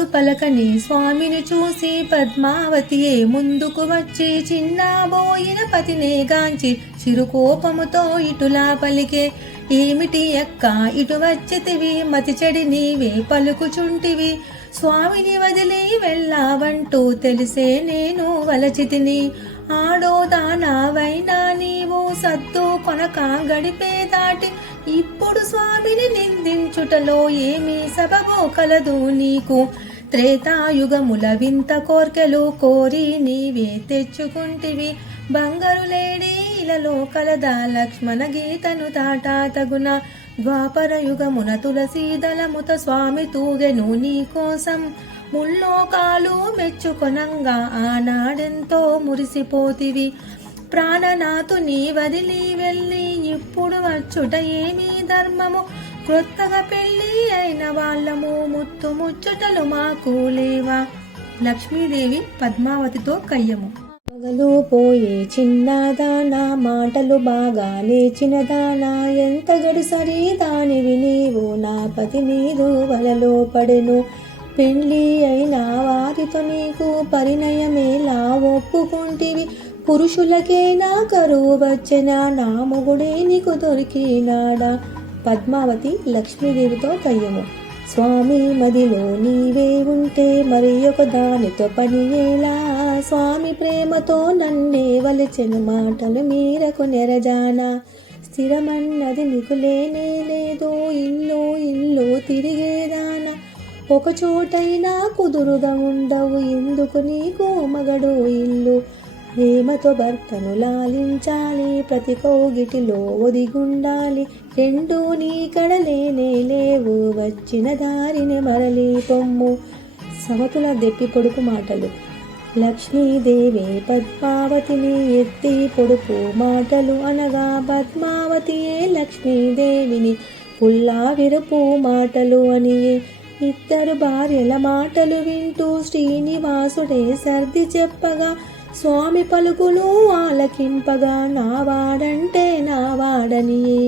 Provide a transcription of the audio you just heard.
ఎవరు పలకని స్వామిని చూసి పద్మావతియే ముందుకు వచ్చి చిన్నాబోయిన పతినే గాంచి చిరుకోపముతో ఇటులా పలికే, ఏమిటి అక్క ఇటు వచ్చితివి, మతి చెడి నీవే పలుకుచుంటివి, స్వామిని వదిలి వెళ్ళావంటూ తెలిసే నేను వలచితిని, ఆడోదానావైనా నీవు సత్తు కొనక గడిపే దాటి ఇప్పుడు స్వామిని నిందించుటలో ఏమీ సబబు కలదు నీకు, త్రేతాయుగముల వింత కోర్కెలు కోరి నీవే తెచ్చుకుంటివి, బంగారు లేడీ ఇలలో కలదా లక్ష్మణ గీతను తాటా తగున, ద్వాపర యుగమున తులసీదళముత స్వామి తూగెను నీ కోసం, ముల్లోకాలు మెచ్చుకొనంగా ఆనాడెంతో మురిసిపోతివి, ప్రాణనాథుని వదిలి వెళ్ళి ఇప్పుడు వచ్చుట ఏమీ ధర్మము, క్రొత్తగా పెళ్ళి అయిన వాళ్ళము ముత్తు ముచ్చటలు మాకు లేవా. లక్ష్మీదేవి పద్మావతితో కయ్యము. పగలు పోయే చిన్నదానా, మాటలు బాగా నేర్చినదానా, ఎంత గడుసరి దానివి నీవు, నా పతి నీదు వలలో పడెను, పెళ్ళి అయిన వారితో నీకు పరిణయమేలా ఒప్పుకుంటివి, పురుషులకే నా కరువు వచ్చెనా, నా మొగుడే నీకు దొరికినాడా. పద్మావతి లక్ష్మీదేవితో కయ్యము. స్వామి మదిలో నీవే ఉంటే మరి ఒక దానితో పని ఎలా, స్వామి ప్రేమతో నన్నే వలచెను మాటలు మీరకు నెరజానా, స్థిరమన్నది నీకు లేనే లేదు, ఇల్లు ఇల్లు తిరిగేదానా, ఒక చోటైనా కుదురుగా ఉండవు, ఎందుకు నీకు మగడు ఇల్లు, ప్రేమతో భర్తను లాలించాలి, ప్రతి కౌగిటిలో ఒదిగుండాలి, రెండు నీ కడలేనే లేవు, వచ్చిన దారిని మరలి పొమ్ము. సమతుల దెప్పి పొడుపు మాటలు. లక్ష్మీదేవి పద్మావతిని ఎత్తి పొడుపు మాటలు అనగా, పద్మావతియే లక్ష్మీదేవిని పుల్లా విరుపు మాటలు అనియే, ఇద్దరు భార్యల మాటలు వింటూ శ్రీనివాసుడే సర్ది చెప్పగా, స్వామి పలుకులు ఆలకింపగా, నా వాడంటే నా వాడనియే.